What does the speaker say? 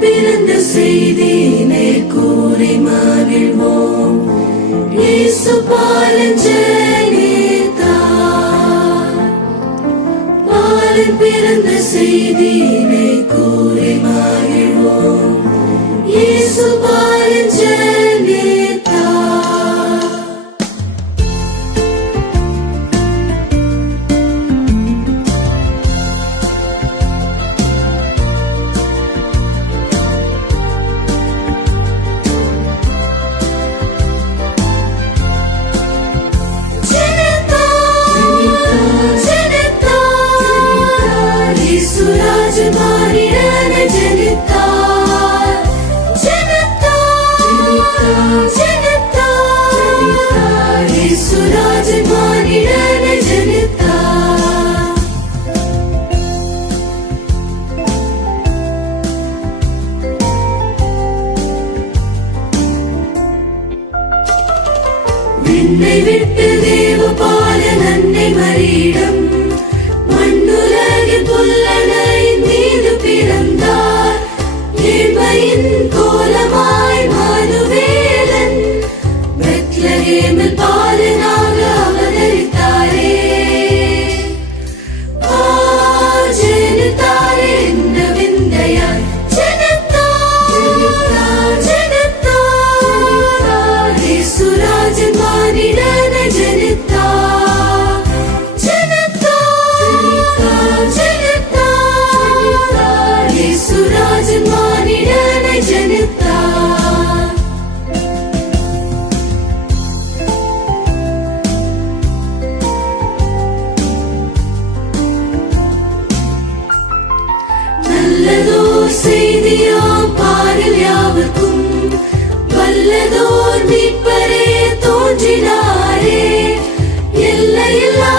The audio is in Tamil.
பிறந்த செய்தினை கூறி மகிழ்வோம். இயேசு பாலன் ஜனித்தார். பாலன் பிறந்த செய்தினை கூறி மகிழ்வோம். இயேசு பாலன் ஜனித்தார். விண்ணை விட்டு தேவபாலன் அன்னை மரியிடம் மண்ணுலகில் புல்லனையின் மீது பிறந்தார். ஏழ்மையின் கோலமாய் மனுவேலன் பெத்லகேமில் பாலனாக அவதரித்தாரே. ஜனித்தாரே என்ன விந்தையாய் ஜனித்தார் ஜனித்தார். இயேசுராஜன் மானிடனை ஜனித்தார் ஜனித்தார் ஜனித்தார். இயேசுராஜன் மானிடனை ஜனித்தார். நல்லதோர் செய்தியாம் பாரில் யாவர்க்கும் வல்லதோர் மீட்பரே தோன்றினாரே. எல்லையில்லா